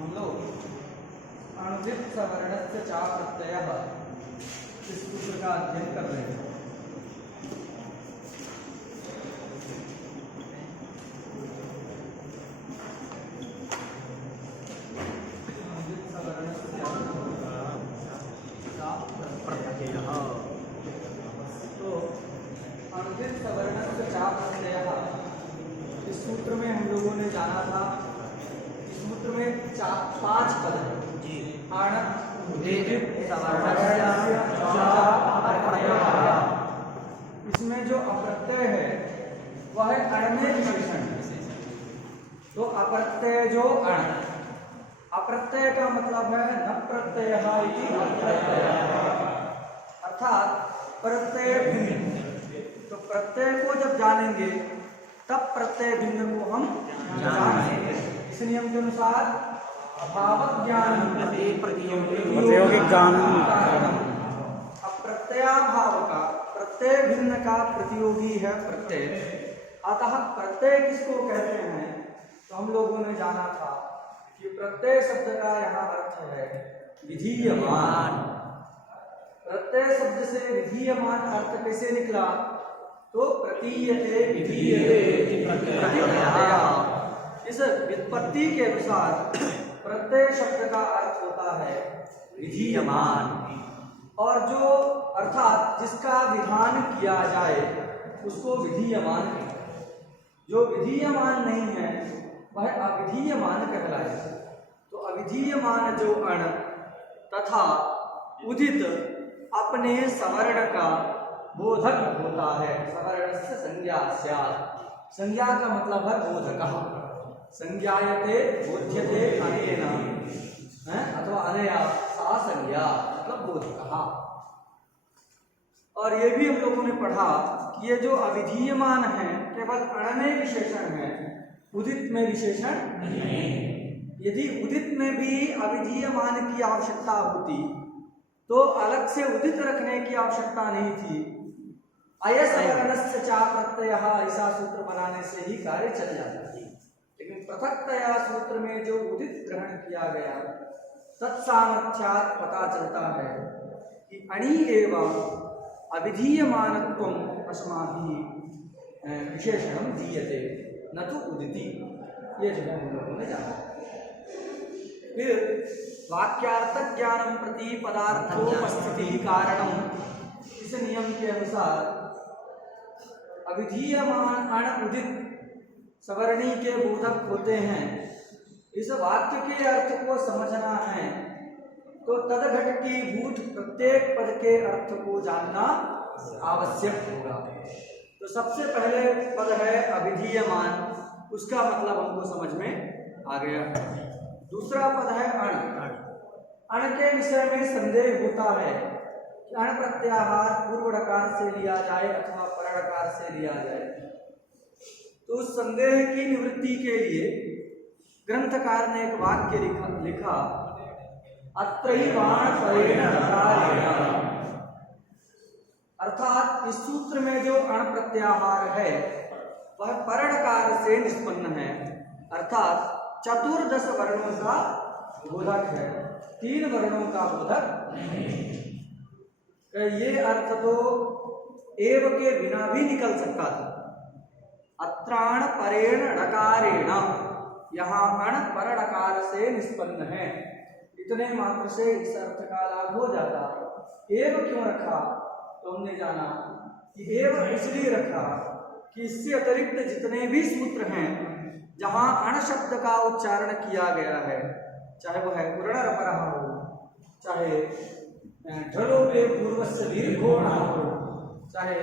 हम लोग अणुदित सवर्णस्य चा प्रत्ययः इस सूत्र का अध्ययन कर रहे हैं। तो अणुदित सवर्णस्य चा प्रत्ययः इस सूत्र में हम लोगों ने जाना था। इस सूत्र में 5 पद हैं। अण उदित सवर्णस्य चा प्रत्ययः। इसमें जो अप्रत्यय है वह है अण में विशेषण। तो अप्रत्यय जो अण, अप्रत्यय का मतलब है न प्रत्ययः इति अप्रत्ययः, अर्थात प्रत्यय भिन्न। तो प्रत्यय को जब जानेंगे तब प्रत्यय भिन्न को हम जानेंगे। इस नियम के अनुसार अभावक ज्ञान प्रतियोगिक ज्ञान, अप्रत्ययाभाव का प्रत्यय भिन्न का प्रतियोगी है प्रत्यय। अतः प्रत्यय किसको कहते हैं? तो हम लोगों ने जाना था कि प्रत्यय शब्द का यहाँ अर्थ है विधीयमान। प्रत्यय शब्द से विधीयमान अर्थ कैसे निकला? तो प्रतीयते विधीयते प्रत्ययः। इस व्युत्पत्ति के अनुसार प्रत्यय शब्द का अर्थ होता है विधीयमान, और जो अर्थात जिसका विधान किया जाए उसको विधीयमान कहते हैं। जो विधीयमान नहीं है वह अविधीयमान कहलाए। तो अविधीयमान जो अण तथा उदित अपने सवर्ण का बोधक होता है। सवर्णस्य संज्ञा स्यात्। संज्ञा का मतलब है बोधकः। संज्ञायते बोध्यते अनेन अथवा अनया सा संज्ञा, मतलब बोधकः। और ये भी हम लोगों ने पढ़ा कि ये जो अविधीयमान है केवल अण में विशेषण है, उदित में विशेषण नहीं। यदि उदित में भी अविधीयमान की आवश्यकता होती तो अलग से उदित रखने की आवश्यकता नहीं थी। अयसवर्णस्य चा प्रत्ययः ऐसा सूत्र बनाने से ही कार्य चल जाता है। लेकिन पृथक्तया सूत्र में जो उदित ग्रहण किया गया तत्सामर्थ्यात् पता चलता है कि अणि एवं अविधीयमानत्वम् अस्माभिः विशेषणं दीयते न तो उदिति। ये जो हम लोगों ने जाना। फिर वाक्यार्थ ज्ञानम प्रति पदार्थोपस्थिति कारणम, इस नियम के अनुसार अविधीयमान अण उदित सवर्णी के बोधक होते हैं। इस वाक्य के अर्थ को समझना है तो तदघटकीभूत प्रत्येक पद के अर्थ को जानना आवश्यक होगा। तो सबसे पहले पद है अविधीयमान, उसका मतलब हमको समझ में आ गया। दूसरा पद है अण। अण के विषय में संदेह होता है कि अण प्रत्याहार पूर्व ड़कार से लिया जाए अथवा पर ड़कार से लिया जाए। तो उस संदेह की निवृत्ति के लिए ग्रंथकार ने एक वाक्य लिखा अत्रैवाण परेण ड़कारेण। अर्थात इस सूत्र में जो अण प्रत्याहार है वह पर ड़कार से निष्पन्न है, अर्थात चतुर्दश वर्णों का बोधक है, 3 वर्णों का बोधक नहीं। ये अर्थ तो एव के बिना भी निकल सकता था। अत्राण परेण ड़कारेण, यहाँ अण पर ड़कार से निष्पन्न है, इतने मात्र से इस अर्थ का लाभ हो जाता। एव क्यों रखा? तो हमने जाना कि एव इसलिए रखा कि इससे अतिरिक्त जितने भी सूत्र हैं जहाँ अण शब्द का उच्चारण किया गया है, चाहे वह है उरणरपरः हो, चाहे ढलोपे पूर्वस्य दीर्घो न हो, चाहे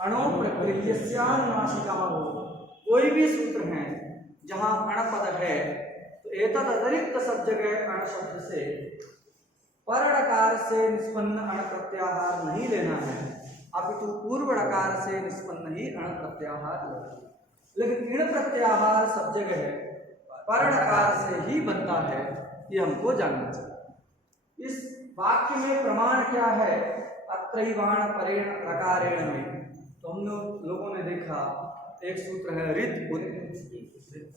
अणो प्रक्रियस्यानुनासिका हो, कोई भी सूत्र हैं जहाँ अण पद है तो एतद अतिरिक्त सब जगह अण शब्द से पर ड़कार से निष्पन्न अण प्रत्याहार नहीं लेना है, अपितु पूर्व ड़कार से निष्पन्न ही अण प्रत्याहार लेना है। लेकिन इण प्रत्याहार सब जगह पर ड़कार से ही बनता है, ये हमको जानना चाहिए। इस वाक्य में प्रमाण क्या है? अत्रैवाण परेण ड़कारेण में तो हम लोगों ने देखा एक सूत्र है रित उत,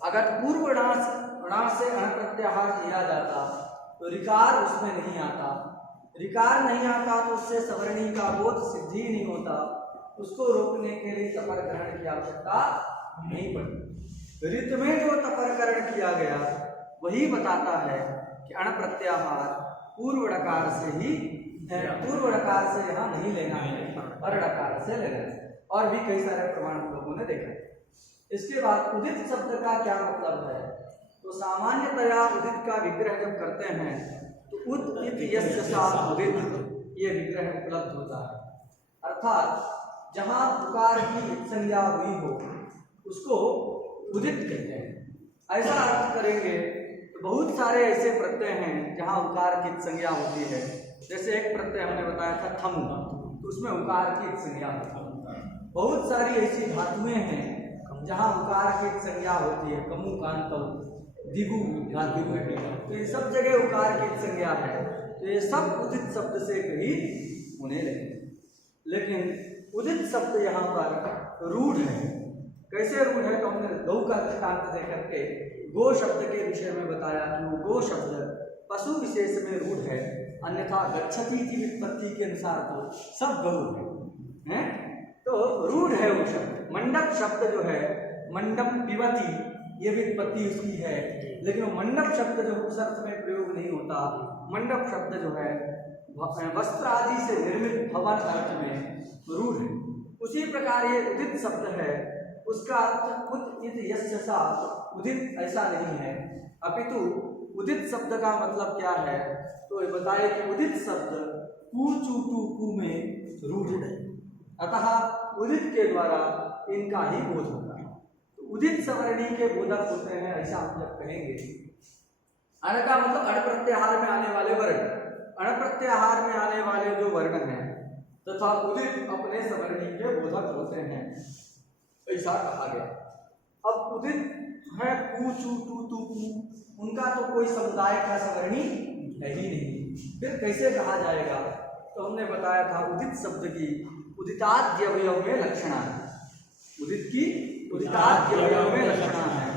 अगर पूर्व ण से अण प्रत्याहार किया जाता तो ऋकार उसमें नहीं आता, ऋकार नहीं आता तो उससे सवर्णी का बोध सिद्धि नहीं होता, उसको रोकने के लिए तपर ग्रहण की आवश्यकता नहीं पड़ती। ऋत में जो तपरकरण किया गया वही बताता है कि अण प्रत्याहार पूर्व ड़कार से ही है, पूर्व ड़कार से यहाँ नहीं लेना है, पर ड़कार से लेना है। और भी कई सारे प्रमाण हम लोगों ने देखा। इसके बाद उदित शब्द का क्या मतलब है? तो सामान्यतया उदित का विग्रह जब करते हैं तो उद इत यस्य साथ उदित ये विग्रह उपलब्ध होता है, अर्थात जहाँ उकार की संज्ञा हुई हो उसको उदित कहते हैं। ऐसा अर्थ करेंगे तो बहुत सारे ऐसे प्रत्यय हैं जहाँ उकार की संज्ञा होती है। जैसे एक प्रत्यय हमने बताया था थम, तो उसमें उकार की संज्ञा होती है। बहुत सारी ऐसी धातुएं हैं जहाँ उकार की संज्ञा होती है, कमु कांतौ दिगु धातु है, तो ये सब जगह उकार की संज्ञा है। तो ये सब उदित शब्द से कहीं होने लगे। लेकिन उदित शब्द यहाँ पर रूढ़ है। कैसे रूढ़ है? तो हमने गौ का दृष्टांत दे करके गो शब्द के विषय में बताया कि वो गो शब्द पशु विशेष में रूढ़ है, अन्यथा गच्छति की व्युत्पत्ति के अनुसार तो सब गौ है, तो रूढ़ है वो शब्द। मंडप शब्द जो है, मंडप पिबती, ये व्युत्पत्ति उसकी है, लेकिन वो मंडप शब्द जो उस अर्थ में प्रयोग नहीं होता। मंडप शब्द जो है वस्त्र आदि से निर्मित भवन अर्थ में रूढ़ है। उसी प्रकार ये उदित शब्द है, उसका अर्थ उद इत यस्य सा उदित ऐसा नहीं है, अपितु उदित शब्द का मतलब क्या है? तो ये बताए कि उदित शब्द कू चू टू कू में रूढ़ है, अतः उदित के द्वारा इनका ही बोध होता है। तो उदित सवर्णी के बोधक होते हैं, ऐसा हम जब कहेंगे। अण का मतलब अण प्रत्याहार में आने वाले वर्ण, अण प्रत्याहार में आने वाले जो वर्ण हैं तथा उदित अपने सवर्णी के बोधक होते हैं, ऐसा कहा गया। अब उदित है कू चू टू तू कू, उनका तो कोई समुदाय का सवर्णी है ही नहीं, फिर कैसे कहा जाएगा? तो हमने बताया था उदित शब्द की उदिताद्य अवयव में लक्षणा है, उदित की उदिताद्य अवयव में लक्षणा है।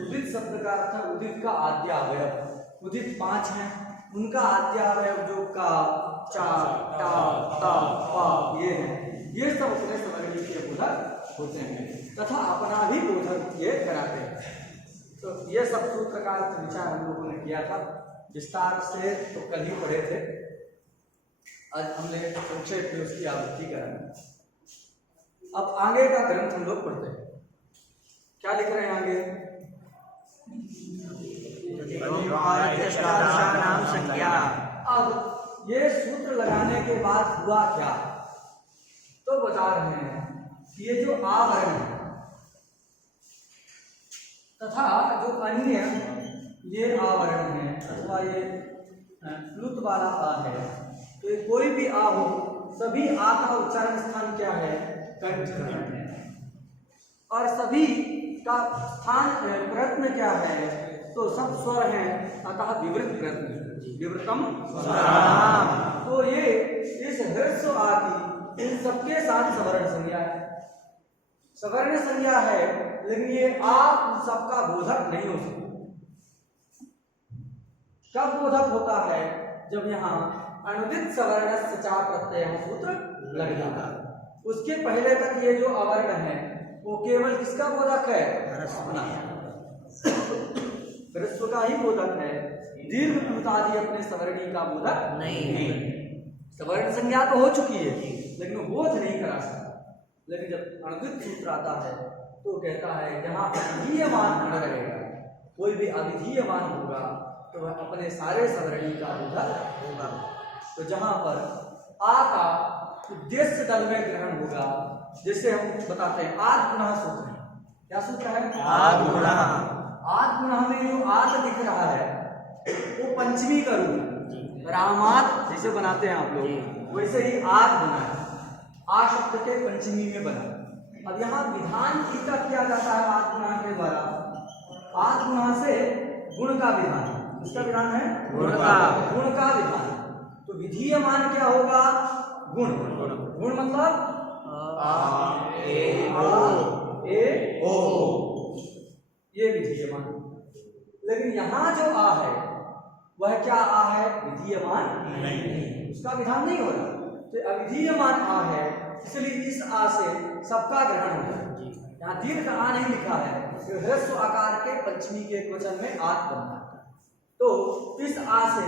उदित शब्द का अर्थ है उदित का आद्य अवयव। उदित 5 हैं, उनका आद्य अवयव जो का, चा, टा, ता, पा ये हैं, ये सब अपने सवर्णी के बोधक होते हैं तथा अपना भी बोधक ये कराते हैं। तो ये सब सूत्र का विचार हम लोगों ने किया था विस्तार से, तो कल ही पढ़े थे। आज हमने संक्षेप में उसकी आवृत्ति करा। अब आगे का ग्रंथ हम लोग पढ़ते हैं। क्या लिख रहे हैं आगे? अब ये सूत्र लगाने के बाद हुआ क्या? तो बता रहे हैं कि ये जो आवरण है तथा जो अन्य ये आवरण है अथवा ये प्लुत वाला आ है, तो कोई भी आ हो, सभी आ का उच्चारण स्थान क्या है? कंठ है। और सभी का स्थान प्रयत्न क्या है? तो सब स्वर हैं, अतः विवृत प्रयत्न, विवृतम स्वराम। तो ये इस ह्रस्व आ की इन सबके साथ सवर्ण संज्ञा है, सवर्ण संज्ञा है, लेकिन ये आ उन सबका बोधक नहीं हो सकता। कब बोधक होता है? जब यहाँ अनुदित सवर्ण चा प्रत्यय सूत्र लग जाता है। उसके पहले तक ये जो अवर्ण है वो केवल किसका बोधक है? ह्रस्व का ही बोधक है। दीर्घ प्लुतादि अपने सवर्णी का बोधक नहीं। सवर्ण संज्ञा तो हो चुकी है लेकिन वो बोध नहीं करा सकता। लेकिन जब अनुदित सूत्र आता है तो कहता है जहाँ अविधीयमान अण रहेगा, कोई भी अविधीयमान होगा तो वह अपने सारे सवर्णी का बोधक होगा। तो जहाँ पर आ का उद्देश्य दल में ग्रहण होगा, जैसे हम बताते हैं आद गुणः सूत्र है। क्या सूत्र है? आद गुणः। आद गुणः में जो आद दिख रहा है वो पंचमी का रूप है। रामाद जैसे बनाते हैं आप लोग, वैसे ही आद बना है, आ शब्द के पंचमी में बना। अब यहाँ विधान किसका किया जाता है? आद गुणः के द्वारा। आद गुणः से गुण का विधान, उसका विधान है गुण का विधान। तो विधीयमान क्या होगा? गुण। गुण मतलब ये विधीयमान। लेकिन यहाँ जो आ है वह क्या आ है? विधीयमान नहीं, उसका विधान नहीं हो रहा। तो अविधीयमान आ है, इसलिए इस आ से सबका ग्रहण हो रहा है। यहाँ दीर्घ आ नहीं लिखा है, ह्रस्व आकार के पंचमी के एकवचन में आत बनता है, तो इस आ से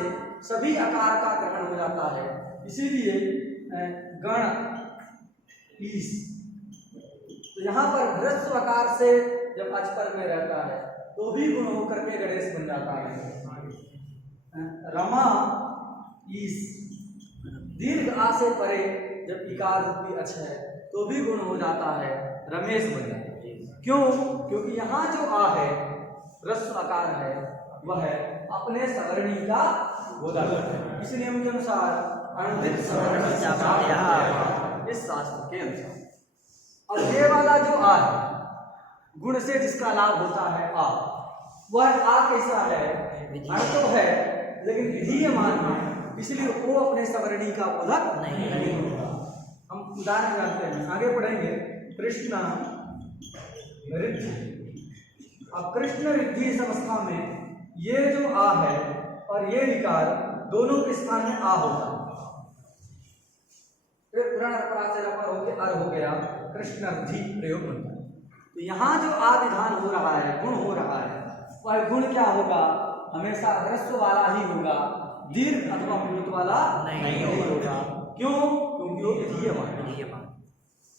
सभी आकार का ग्रहण हो जाता है। इसीलिए गण ईस, तो यहाँ पर ह्रस्व आकार से जब अचपर में रहता है तो भी गुण होकर के गणेश बन जाता है। रमा ईस, दीर्घ आ से परे जब इकार रूपी अच है तो भी गुण हो जाता है, रमेश बन जाता है। क्यों? क्योंकि यहाँ जो आ है ह्रस्व आकार है वह अपने सवर्णी का बोधक है। इस नियम के अनुसार अनुदित सवर्णी इस शास्त्र के अनुसार। और ये वाला जो आ है गुण से जिसका लाभ होता है आ, वह आ कैसा है? अण तो है लेकिन विधीयमान है, इसलिए वो अपने सवर्णी का बोधक नहीं होगा। हम उदाहरण जानते हैं, आगे पढ़ेंगे। कृष्ण रिद्धि, अब कृष्ण रिद्धि इस अवस्था में ये जो आ है और ये विकार दोनों के स्थान में आ होता है। अर हो गया, कृष्ण रिद्धि प्रयोग बनता है। तो यहाँ जो आ विधान हो रहा है, गुण हो रहा है, वह गुण क्या होगा? हमेशा ह्रस्व वाला ही होगा, दीर्घ अथवा प्लुत वाला नहीं होगा। क्यों? क्योंकि वो विधीयमान।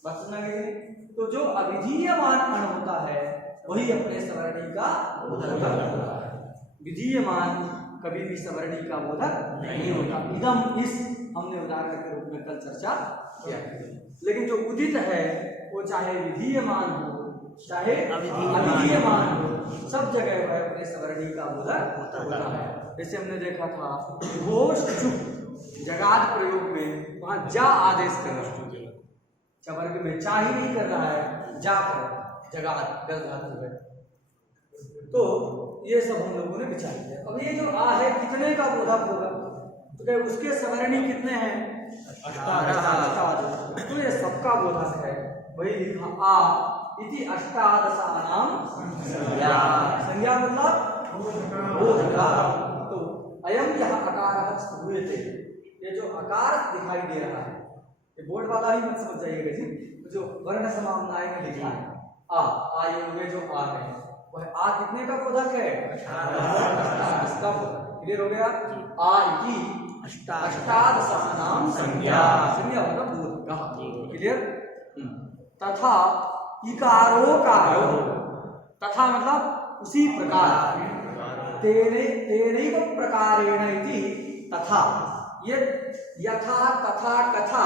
बात सुना गई? तो जो अविधीयमान अण होता है वही अपने सवर्णी का बोधक होता है। विधीयमान कभी भी सवर्णी का बोधक नहीं होता। इदम इस हमने उदाहरण के रूप में कल चर्चा किया। लेकिन जो उदित है वो चाहे विधीयमान हो चाहे अविधीयमान हो, सब जगह वह अपने सवर्णी का बोधक होता है। जैसे हमने देखा था घोष चुप जगाद प्रयोग में वहां जा आदेश कर रहा है, चवर्ग में चा ही नहीं कर रहा है, जा कर जगाद गल धातु है। तो ये सब हम लोगों ने विचार किया। अब ये जो आ है कितने का बोधक होगा? तो क्या उसके सवर्णी कितने हैं? 18। तो ये सबका बोधक है। वही लिखा आ इति अष्टादशानां संज्ञा। संज्ञा मतलब बोधक। तो अयम यह अकारः श्रूयते, ये जो आकार दिखाई दे रहा है, ये बोर्ड वाला ही मत समझ जाइएगा जी। तो जो वर्ण समाम्नाय में लिखा है आ योग में जो आ है वह आ कितने का बोधक है? 18। इसका क्लियर हो गया? आ इति अष्टादशानां संज्ञा। संज्ञा मतलब बोधक। क्लियर? तथा इकारो कारो, तथा मतलब उसी प्रकार, तेनैव प्रकारेण इति तथा। ये यथा तथा कथा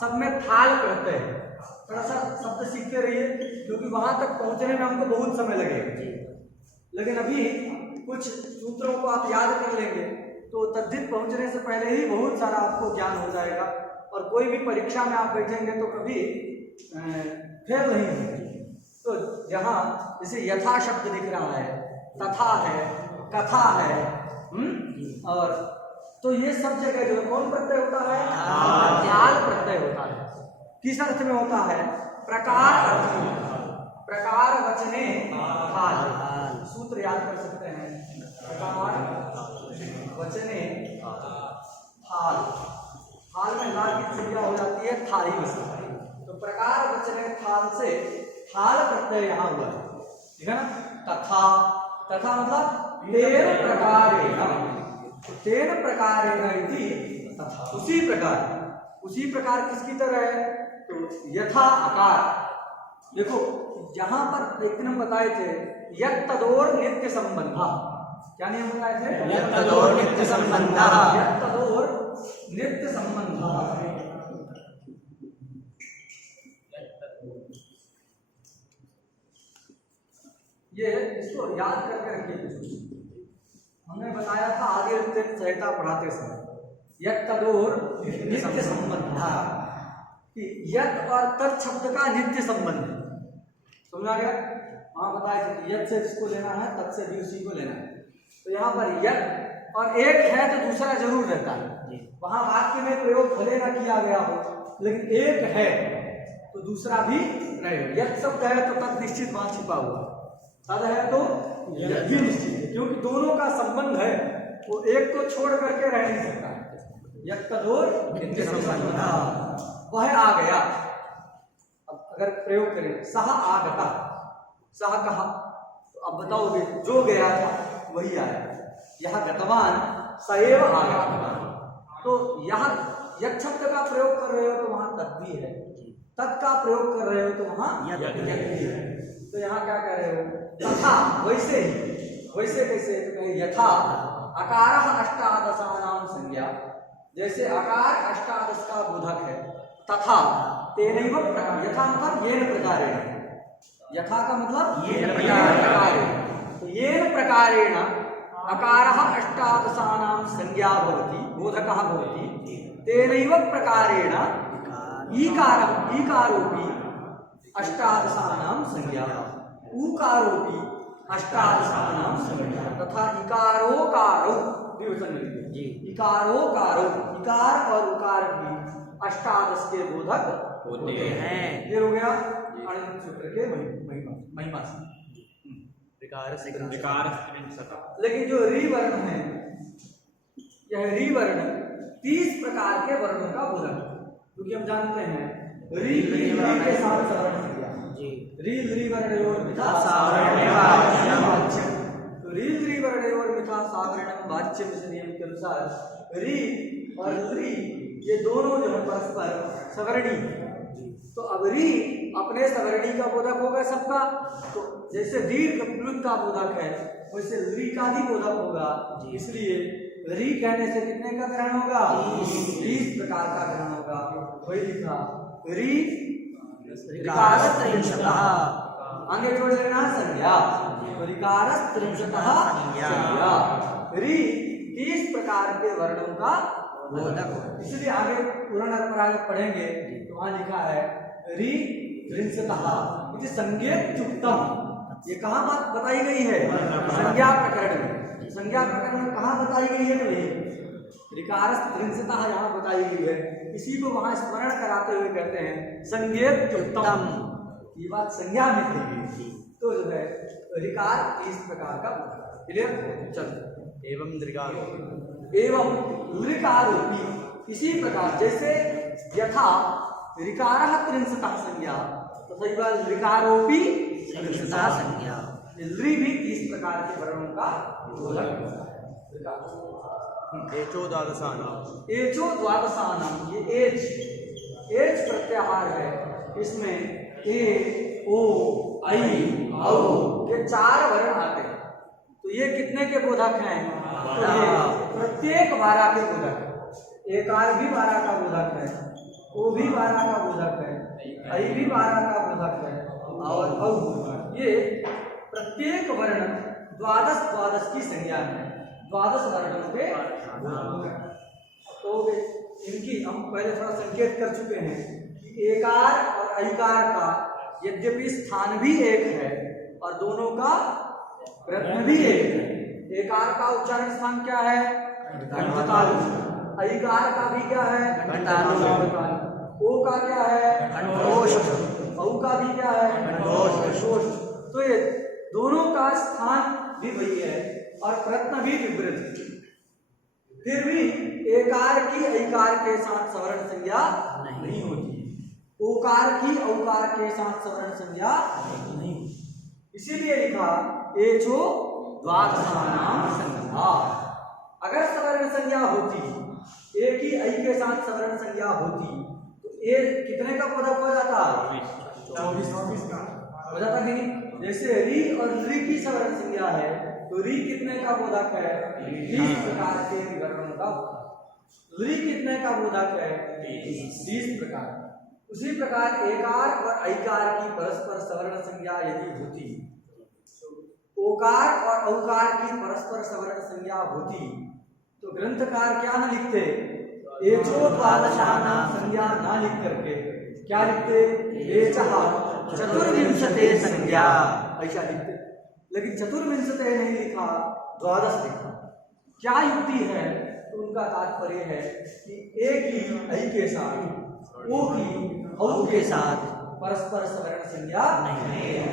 सब में थाल कहते हैं। थोड़ा सा शब्द सीखते रहिए क्योंकि वहां तक पहुंचने में हमको बहुत समय लगेगा। लेकिन अभी कुछ सूत्रों को आप याद कर लेंगे तो तद्धित पहुंचने से पहले ही बहुत सारा आपको ज्ञान हो जाएगा। और कोई भी परीक्षा में आप बैठेंगे तो कभी फेल नहीं होगी। तो यहाँ जैसे यथा शब्द दिख रहा है, तथा है, कथा है, और तो ये सब जगह जो कौन प्रत्यय होता है? थाल प्रत्यय होता है। किस अर्थ में होता है? प्रकार अर्थ में। प्रकार वचने थाल, सूत्र याद कर सकते हैं। प्रकार वचने थाल, थाल में लाल की संज्ञा हो जाती है थाली में। तो प्रकार वचने थाल से थाल प्रत्यय यहाँ हुआ है, ठीक है ना? तथा, तथा मतलब तेन प्रकारेण, तेन प्रकारेण इति तथा। उसी प्रकार, उसी प्रकार किसकी तरह है? तो यथा आकार। देखो यहाँ पर एक दिन हम बताए थे यत् तदोर नित्य संबंधा। क्या नियम बताए थे? यत् तदोर नित्य संबंधा। यत् तदोर नित्य संबंधा। ये इसको याद करके रखिए। हमने बताया था आगे संहिता पढ़ाते समय यत् तदोर नित्य संबंधा, कि यत् और तत् शब्द का नित्य संबंध है। समझा गया? वहां बताया था कि यत् से जिसको लेना है तत् से भी उसी को लेना है। तो यहाँ पर यत् और एक है तो दूसरा जरूर रहता है। वहां वाक्य में प्रयोग भले ना किया गया हो लेकिन एक है तो दूसरा भी रहेगा। यत् शब्द है तो तत् निश्चित वहां छिपा हुआ, सद है तो यद भी निश्चित है, क्योंकि दोनों का संबंध है, वो एक को छोड़ करके रह नहीं सकता। यद तदोर नित्य संबंध, वह आ गया। अब अगर प्रयोग करें सह आगता, सह कहा, तो अब बताओगे जो गया था वही आया। यह गतवान सएव आगतवान, तो यहाँ यद शब्द का प्रयोग कर रहे हो तो वहां तत् भी है, तत् का प्रयोग कर रहे हो तो वहां यद भी है। तो यहाँ क्या कह रहे हो? तथा वैसे ही, वैसे कैसे? तो कहे यथा अकारः अष्टादशानां संज्ञा, जैसे अकार अष्टादश का बोधक है, तथा तेनैव प्रकार, यथा मतलब येन प्रकारेण, यथा का मतलब येन प्रकारेण, तो येन प्रकारेण अकारः अष्टादशानां संज्ञा भवति, बोधकः भवति, तेनैव प्रकारेण ईकारः ईकारोपि अष्टादशानां संज्ञा, ऊकारोपि अष्टादशानां संज्ञा, तथा इकारोकारो द्विवचन में जी, इकारोकारो, इकार और उकार भी अष्टादश के बोधक होते हैं। ये हो गया आनंद सूत्र के महिमा से। लेकिन जो री वर्ण है, यह री वर्ण 30 प्रकार के वर्णों का बोधक, क्योंकि हम जानते हैं री के साथ सवर्ण क्रिया जी, री वर्णयोर मिथा सावर्ण्यम वाच्यम, तो री वर्णयोर मिथा सावर्ण्यम वाच्यम इस नियम के अनुसार री और री ये दोनों जो है परस्पर सवर्णी है। तो अब री अपने सवर्णी का बोधक होगा सबका, तो जैसे दीर्घ प्लुत का बोधक है वैसे री का भी बोधक होगा, इसलिए री कहने से कितने का ग्रहण होगा? 20 प्रकार का ग्रहण होगा। वही लिखा री रिकारस्त्रिंशतः, आगे जोड़ लेना संज्ञा, तो रिकारस्त्रिंशतः संज्ञा, री 30 प्रकार के वर्णों का बोधक। इसलिए आगे पुराण पढ़ेंगे तो वहां लिखा है री त्रिंशतः इति संज्ञेत्युक्तम, ये कहाँ बात बताई गई है? संज्ञा प्रकरण में। संज्ञा प्रकरण में कहाँ बताई गई है? तो ये रिकारस त्रिंशतः यहाँ बताई गई है, इसी को वहां स्मरण कराते हुए कहते हैं संज्ञेत्युक्तम, ये बात संज्ञा में कही गई। तो जो है रिकार इस प्रकार का बोधक। क्लियर? चलो, एवं ऋकारोपी, इसी प्रकार जैसे यथा ऋकारः त्रिंशतः संज्ञा, तथैव ऋकारोपि त्रिंशतः संज्ञा, ऋ भी 30 प्रकार के वर्णों का बोधक होता है। एचो द्वादशानाम, एचो द्वादशानाम, ये एच प्रत्याहार है, इसमें ए ओ ऐ औ ये 4 वर्ण आते हैं। तो ये कितने के बोधक हैं? तो ये प्रत्येक 12 के बोधक है। एकार भी 12 का बोधक है, ओ भी 12 का बोधक है, ऐ भी 12 का बोधक है, और औ, ये प्रत्येक वर्ण 12 की संज्ञा है, 12 वर्णों के बोधक। तो इनकी हम पहले थोड़ा संकेत कर चुके हैं कि एकार और ऐकार का यद्यपि स्थान भी एक है और दोनों का प्रयत्न भी एक है। एकार का उच्चारण स्थान क्या है? कंठतालु। ऐकार का भी क्या है? कंठतालु। ओ का क्या है? कंठोष्ठ। औ का भी क्या है? कंठोष्ठ। तो ये दोनों का स्थान भी वही है और प्रयत्न भी विपरीत। फिर भी एकार की ऐकार के साथ सवर्ण संज्ञा नहीं होती, ओकार की औकार के साथ सवर्ण संज्ञा नहीं होती। इसीलिए लिखा एचो द्वादशानाम संज्ञा। अगर सवर्ण संज्ञा होती, एक ही ऐ के साथ सवर्ण संज्ञा होती, तो ए कितने का बोधक हो जाता? 24 का हो जाता कि नहीं? जैसे री और री की सवर्ण संज्ञा है तो री कितने का बोधक है? 20 प्रकार के विवरणों का। री कितने का बोधक है? 20 प्रकार। उसी प्रकार एकार और ऐकार की परस्पर सवर्ण संज्ञा यदि होती, ओकार और औकार की परस्पर सवर्ण संज्ञा होती, तो ग्रंथकार क्या न लिखते? एचो द्वादशानाम संज्ञा ना लिख करके क्या लिखते? एचः चतुर्विंशते संज्ञा, ऐसा लिखते। लेकिन चतुर्विंशते नहीं लिखा, 12 लिखा। क्या युक्ति है? तो उनका तात्पर्य है कि एक ही ऐ के साथ ओ की औ के साथ परस्पर सवर्ण संज्ञा नहीं है।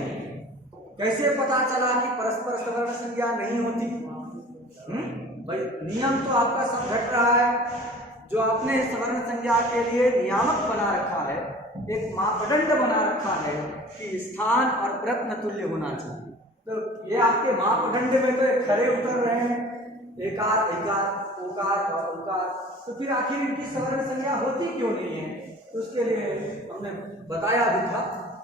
कैसे पता चला कि परस्पर सवर्ण संज्ञा नहीं होती? भाई नियम तो आपका सब घट रहा है, जो आपने सवर्ण संज्ञा के लिए नियामक बना रखा है, एक मापदंड बना रखा है कि स्थान और प्रत्न तुल्य होना चाहिए। तो ये आपके मापदंड में तो खरे उतर रहे हैं, एकार एकार ओकार और ओकार, तो फिर आखिर इनकी सवर्ण संज्ञा होती क्यों नहीं है? तो उसके लिए हमने बताया भी था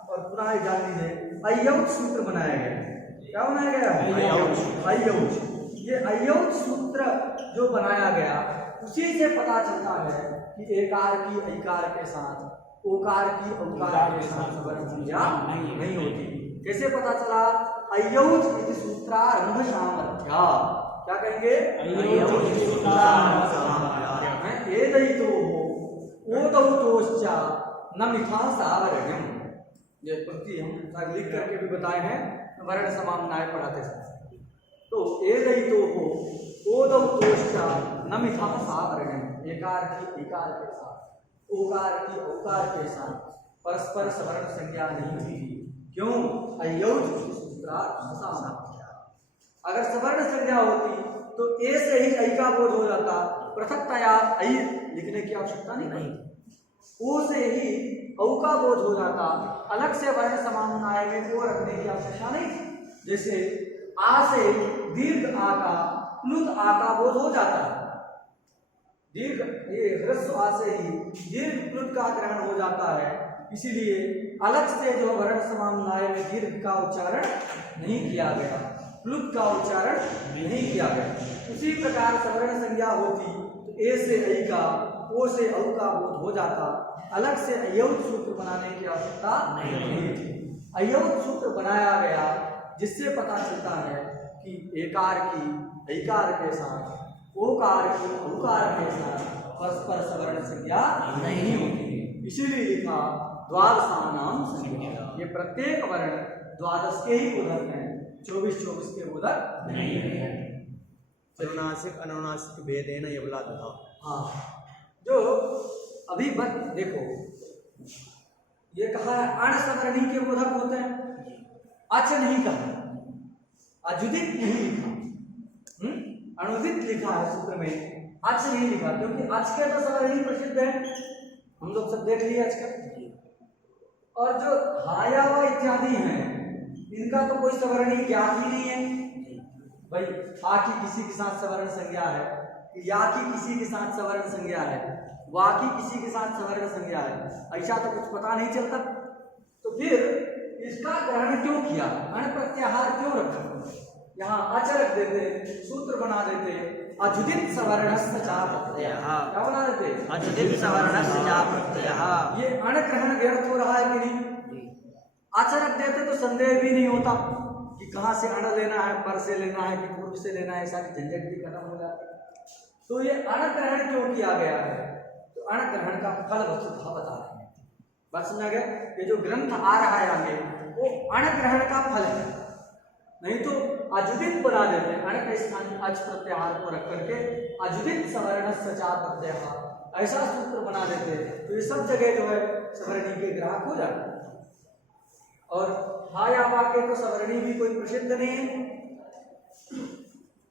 और पुनः जान लीजिए, अयौच सूत्र बनाया गया। क्या बनाया गया? अयौच। ये अयौच सूत्र जो बनाया गया उसी से पता चलता है कि एकार की ऐकार के साथ, ओकार की औकार के साथ सवर्ण संज्ञा नहीं होती। कैसे पता चला? अयौच इति सूत्रारंभ सामर्थ्य। क्या कहेंगे? अयौच इति सूत्रारंभ सामर्थ्य। एदैतो ओदौतोश्च न मिथा सावरणम्। ये पंक्ति हम लिख करके भी बताए हैं वर्ण समाम्नाय पढ़ाते समय। तो एदैतो ओदौतोश्च न मिथा सावरणम्। एकार की एकार के साथ, ओकार की औकार के साथ परस्पर सवर्ण संज्ञा नहीं होती। क्यों? अयौच इति सूत्रारंभ सामर्थ्य। अगर सवर्ण संज्ञा होती तो ए से ही ऐ का बोध हो जाता, पृथकतया ऐ लिखने की आवश्यकता नहीं। ओ से ही औ का बोध हो जाता, अलग से वर्ण समाम्नाय में ओ रखने की आवश्यकता नहीं। जैसे आ से दीर्घ आ का प्लुत आ का बोध हो जाता है, दीर्घ ये ह्रस्व आ से ही दीर्घ प्लुत का ग्रहण हो जाता है, इसीलिए अलग से जो वर्ण समाम्नाय में दीर्घ का उच्चारण नहीं किया गया, प्लुत का उच्चारण नहीं किया गया। उसी प्रकार सवर्ण संज्ञा होती तो ए से ऐ का, ओ से औ का बोध हो जाता, अलग से अयौच सूत्र बनाने की आवश्यकता नहीं थी। अयौच सूत्र बनाया गया जिससे पता चलता है कि एकार की ऐकार के साथ, ओकार की औकार के साथ परस्पर सवर्ण संज्ञा नहीं होती। इसीलिए लिखा द्वादशानाम संज्ञा। ये प्रत्येक वर्ण द्वादश के ही बोधक हैं, 24-24 के बोधक नहीं है। अनुनासिक अनुनासिक भेदेन यबला तथा। हाँ, जो अभी बस देखो ये कहा है अणसवर्णी के बोधक होते हैं, अच नहीं कहा, अजुदित नहीं लिखा, अनुदित लिखा है सूत्र में, अच नहीं लिखा, क्योंकि अच के तो सवर्णी प्रसिद्ध है, हम लोग सब देख लिए अच का। और जो हाया व इत्यादि हैं इनका तो कोई सवर्णी ज्ञात ही नहीं है। भाई आ की किसी के साथ सवर्ण संज्ञा है, या की किसी के साथ सवर्ण संज्ञा है, वा की किसी के साथ सवर्ण संज्ञा है, ऐसा तो कुछ पता नहीं चलता। तो फिर इसका ग्रहण क्यों किया, अण प्रत्याहार क्यों रखा? यहाँ अच रख देते, सूत्र बना देते, अजुदित सवर्णस्य चा प्रत्ययः। क्या बना देते? अजुदित सवर्णस्य चा प्रत्ययः। ये अण ग्रहण व्यर्थ हो रहा है कि नहीं? अच रख देते तो संदेह भी नहीं होता कि कहाँ से अण लेना है, पर से लेना है कि पूर्व से लेना है, सारी झंझट भी खत्म हो जाती है। तो ये अण ग्रहण क्यों किया गया है? तो अण ग्रहण का फल वस्तुतः बता रहे हैं। बात समझा गया? ये जो ग्रंथ आ रहा है आगे वो अण ग्रहण का फल है, नहीं तो अजुदित बना देते, अण के स्थान अच प्रत्याहार को रख करके अजुदित सवर्णस्य चा प्रत्ययः ऐसा सूत्र बना देते, तो ये सब जगह जो है सवर्णी के ग्राहक हो जाते। और हा या वा के तो सवर्णी भी कोई प्रसिद्ध नहीं है।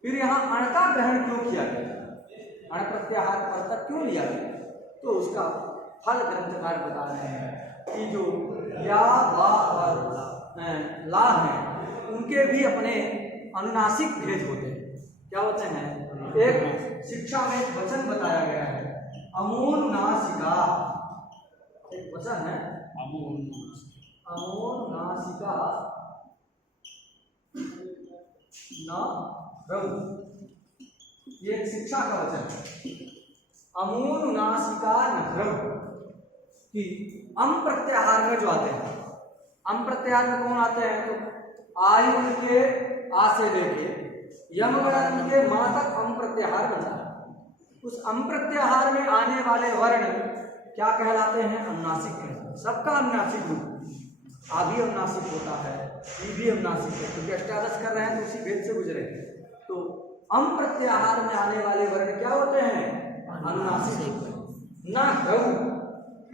फिर यहाँ अण का ग्रहण क्यों किया गया, अण प्रत्याहार पर तक क्यों लिया गया? तो उसका फल ग्रंथकार बता रहे हैं कि जो या वा और ला है उनके भी अपने अनुनासिक भेद होते हैं। क्या होते हैं? एक शिक्षा में एक वचन बताया गया है, अमोनुनासिका, एक वचन है अमोनुनासिका न रऊ, ये एक शिक्षा का वचन है। अमोनुनासिका नखरम कि अम प्रत्याहार में जो आते हैं, अम प्रत्याहार में कौन आते हैं? तो आयु के आ से लेके यमवर्ण के मा तक अम प्रत्याहार बनता है। उस अम प्रत्याहार में आने वाले वर्ण क्या कहलाते हैं? अनुनासिक कहलाते हैं। सबका अनुनासिक रूप, आ भी अनुनासिक होता है, ई भी अनुनासिक है, क्योंकि अष्टादश कर रहे हैं तो उसी भेद से गुजरे। तो अम प्रत्याहार में आने वाले वर्ण क्या होते हैं? अनुनासिक। ना रऊ,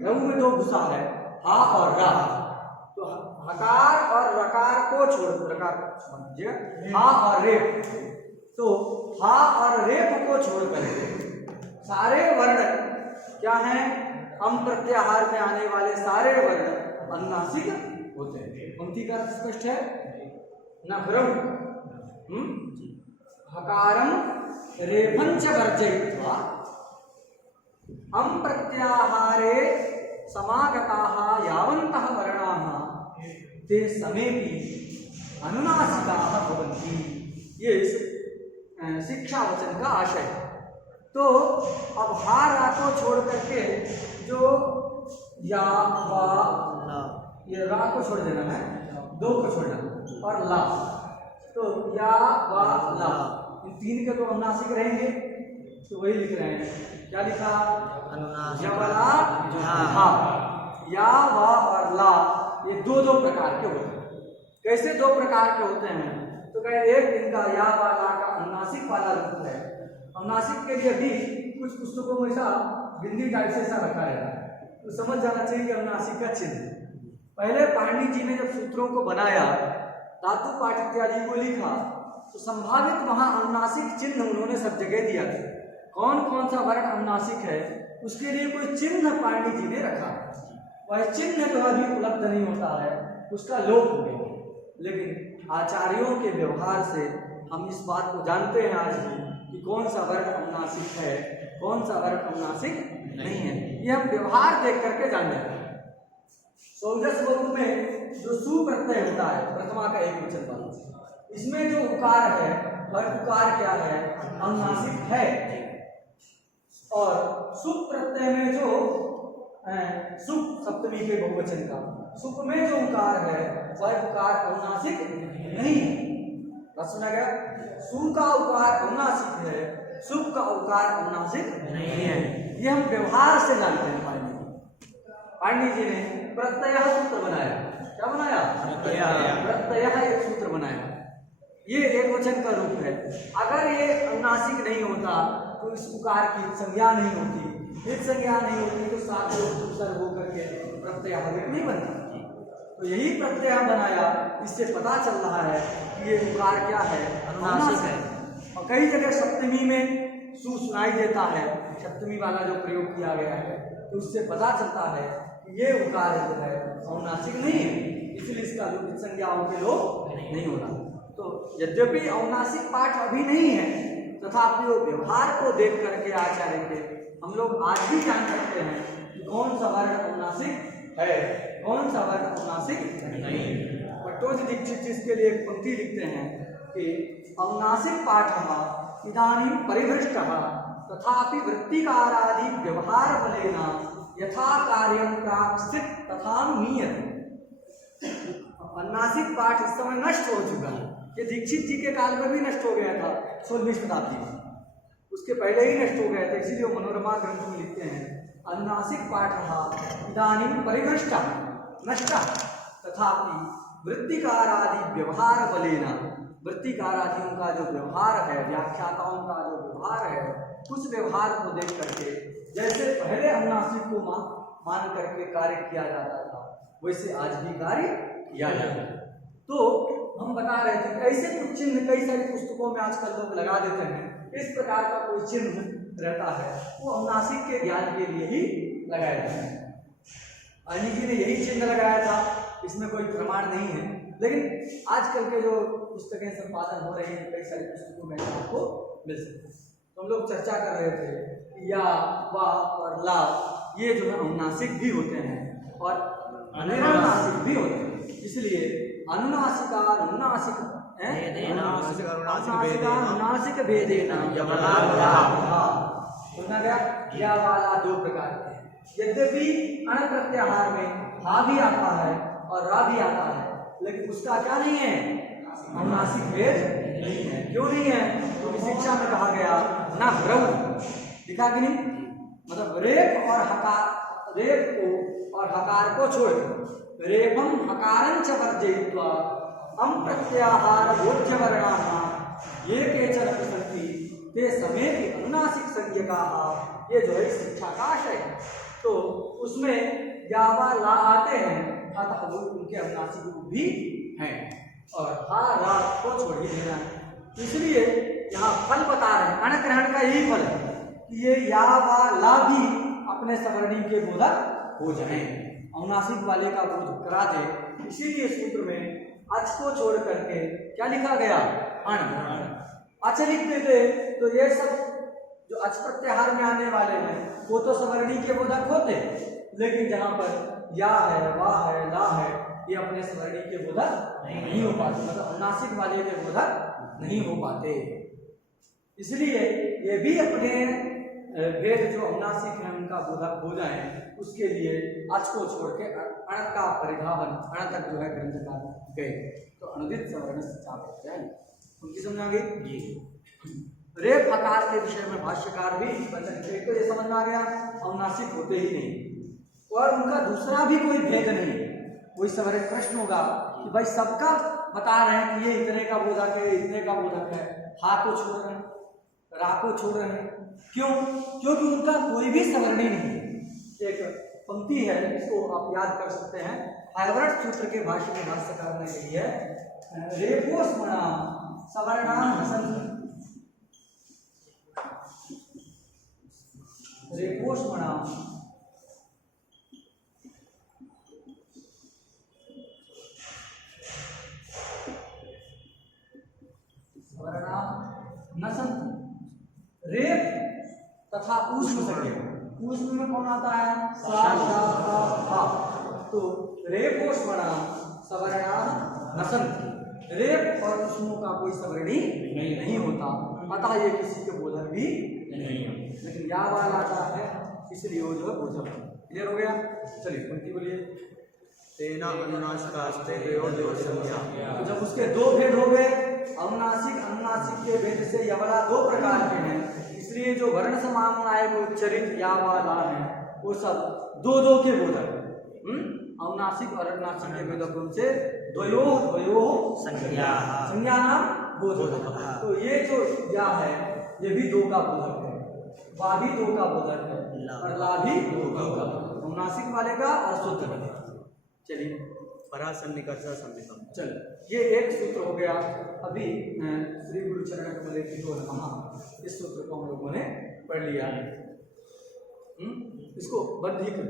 रऊ में दो घुसा है, हा और रा। तो हकार और रकार को छोड़, रकार समझिए, हा और रेप, तो हा और रेप को छोड़कर सारे वर्ण क्या हैं? अम प्रत्याहार में आने वाले सारे वर्ण अनुनासिक होते हैं। पंक्ति का अर्थ स्पष्ट है ना? भ्रम हकारम रेफंच वर्जयित्वा अम प्रत्याहारे समागताः यावन्तः वर्णाः ते समेपि अनुनासिकाः भवन्ति। ये इस शिक्षा वचन का आशय है। तो अब हा रा को छोड़ करके जो या वा, ये रा को छोड़ देना है, दो को छोड़ना, और ला, तो या वा ला, इन तीन के तो अनुनासिक रहेंगे। तो वही लिख रहे हैं, क्या लिखा? यवला हा, या वा और ला, ये दो दो प्रकार के होते हैं। कैसे दो प्रकार के होते हैं? तो कहे एक इनका या वा ला का अनुनासिक वाला रूप है। अनुनासिक के लिए भी कुछ पुस्तकों में ऐसा बिंदी टाइप से ऐसा रखा रहता है, तो समझ जाना चाहिए कि अनुनासिक का चिन्ह। पहले पाणिनि जी ने जब सूत्रों को बनाया, धातु पाठ इत्यादि को लिखा, तो संभावित वहां अनुनासिक चिन्ह उन्होंने सब जगह दिया था। कौन कौन सा वर्ण अनुनासिक है उसके लिए कोई चिन्ह पाणिनि जी ने रखा। वह चिन्ह जो अभी उपलब्ध नहीं होता है, उसका लोप हो गया। लेकिन आचार्यों के व्यवहार से हम इस बात को जानते हैं आज भी कि कौन सा वर्ण अनुनासिक है, कौन सा वर्ण अनुनासिक नहीं है। ये हम व्यवहार देख करके जान लेते हैं। सौजस वस्तु में जो सु प्रत्यय होता है, प्रथमा का एक वचन वाला, इसमें जो उकार है वह उकार क्या है? अनुनासिक है। और सुप प्रत्यय में जो सुप सप्तमी के बहुवचन का, सुप में जो उकार है वह उकार अनुनासिक नहीं है। सुना गया? सु का उकार अनुनासिक है, सुप का उकार अनुनासिक नहीं है। ये हम व्यवहार से जानते हैं। पाणिनि जी ने प्रत्यय सूत्र बनाया। क्या बनाया? प्रत्यय एक सूत्र बनाया। ये एक वचन का रूप है। अगर ये अनुनासिक नहीं होता तो इस उकार की संज्ञा नहीं होती। एक संज्ञा नहीं होती तो साथ उपसर्ग होकर के प्रत्यय नहीं बनता। तो यही प्रत्यय बनाया, इससे पता चल रहा है कि ये उकार क्या है? अनुनासिक है। और कई जगह सप्तमी में सु सुनाई देता है, सप्तमी वाला जो प्रयोग किया गया है, तो उससे पता चलता है कि ये उकार जो है अनुनासिक नहीं है, इसलिए इसका लोप संज्ञाओं के लोप नहीं होता। तो यद्यपि अनुनासिक पाठ अभी नहीं है, तथापि वो व्यवहार को देख करके आचार्य के हम लोग आज भी जान सकते हैं कि कौन सा वर्ण अनुनासिक है, कौन सा वर्ण अनुनासिक नहीं। भट्टोजी दीक्षित इसके लिए एक पंक्ति लिखते हैं कि अनुनासिक पाठ इदानीं परिभ्रष्टः तथापि वृत्तिकारादि व्यवहार बलेन यथा कार्यं प्राक्स्थित तथानुमीयते। अनुनासिक पाठ इस समय नष्ट हो चुका है। ये दीक्षित जी के काल में भी नष्ट हो गया था, 16वीं शताब्दी में, उसके पहले ही नष्ट हो गया था। इसीलिए वो मनोरमा ग्रंथ में लिखते हैं अनुनासिक पाठ इदानीं परिभ्रष्टः नष्टः तथापि वृत्तिकारादि व्यवहार बलेन, वृत्तिकारादियों का जो व्यवहार है, व्याख्याताओं का जो व्यवहार है, उस व्यवहार को देख करके जैसे पहले अनुनासिक को मान करके कार्य किया जाता था, वैसे आज भी कार्य किया जाता है। तो हम बता रहे थे ऐसे कुछ चिन्ह कई सारी पुस्तकों में आजकल लोग लगा देते हैं। इस प्रकार का कोई चिन्ह रहता है वो अनुनासिक के ज्ञान के लिए ही लगाया जाता है। पाणिनि जी ने यही चिन्ह लगाया था, इसमें कोई प्रमाण नहीं है। लेकिन आजकल के जो पुस्तकें संपादन हो रही हैं, कई सारी पुस्तकों में आपको मिल सकते हैं। तो हम लोग चर्चा कर रहे थे कि या, वा और ला ये जो है अनुनासिक भी होते हैं और अनुनासिक भी होते हैं। इसलिए अनुनासिका अनुनासिक अनुनासिक भेदेन सुना गया। या वाला दो प्रकार के हैं। यद्यपि अण प्रत्याहार में हा भी आता है और रा भी आता है, लेकिन उसका क्या नहीं है? अनुनासिक भेद नहीं है। क्यों नहीं है? क्योंकि शिक्षा में कहा गया ना भ्रम, लिखा कि नहीं? मतलब रेप और हकार, रेप को और हकार को छोड़, रेपम हकारं च वर्जयित्वा अम प्रत्याहार बोध्य वर्णाः ये केचन सन्ति ते समेपि अनुनासिक संज्ञकाः। ये जो है शिक्षा का आशय है। तो उसमें या वा ला आते हैं, अतः वो उनके अनुनासिक रूप भी हैं। और हा रा को छोड़ ही देना है। इसलिए यहाँ फल बता रहे हैं, अणग्रहण का यही फल है कि ये या वा ला भी अपने सवर्णी के बोधक हो जाए, अनुनासिक वाले का बोध करा दे। इसीलिए सूत्र में अच को छोड़ करके क्या लिखा गया, अण। अच लिख देते तो ये सब जो अच प्रत्याहार में आने वाले हैं वो तो सवर्णी के बोधक होते, लेकिन जहां पर या है, वा है, ला है, ये अपने सवर्णी के बोधक नहीं हो पाते, मतलब अनुनासिक वाले के बोधक नहीं हो पाते। इसलिए ये भी अपने भेद जो अनुनासिक हैं उनका बोधक हो जाए, उसके लिए अच को छोड़ के अण का परिधावन, अण तक जो है ग्रंथकार गए। तो अनुदित सवर्ण उनकी समझ आ गई। रेप आकार के विषय में भाष्यकार भी तो ये समझ में आ गया, अनुनासिक होते ही नहीं, और उनका दूसरा भी कोई भेद नहीं। कोई सवाल प्रश्न होगा कि भाई सबका बता रहे हैं कि ये इतने का बोधक है, इतने का बोधक है, हा को छोड़ रहे हैं, रा को छोड़ रहे हैं, क्यों? क्योंकि उनका कोई भी सवर्णी नहीं। एक पंक्ति है, इसको आप याद कर सकते हैं, हाइवर्ट सूत्र के भाष्य में भाष्य करने के लिए, रेपोस्मणा सवर्णाः सन्ति, रेपोस्मणा न सन्ति। रेप तथा ऊष्म संज्ञा, ऊष्म में कौन आता है, सा शा का हा, तो रेपोष्मणा सवर्णा न सन्ति। रेप और ऊष्मों का कोई सवर्णी नहीं होता, अतः ये किसी के बोधक भी नहीं है। लेकिन या वाला आता है इसलिए वो जो है बोधक। क्लियर हो गया? चलिए पंक्ति बोलिए। तेना अनुनासिकास्ते द्वयोर्द्वयोः संज्ञा। तो जब उसके दो भेद हो गए, अनुनासिक अनुनासिक के भेद से यवला दो प्रकार के हैं, इसलिए जो वर्ण समानाय में उच्चरित या वा ला है वो सब दो दो के बोधक। अनुनासिक और अनुनासिक के भेदकों से द्वयोः संज्ञा नाम बोधक। तो ये जो या है ये भी दो का बोधक है, वा भी दो का बोधक है, और ला भी दो का, अनुनासिक वाले का और शुद्ध वाले का। चलिए परासन्निकर्ष संहिता। चल ये एक सूत्र हो गया। अभी श्री गुरु चरण कमलेभ्यो नमः, इस सूत्र को हम लोगों ने पढ़ लिया है। इसको बंद ही कर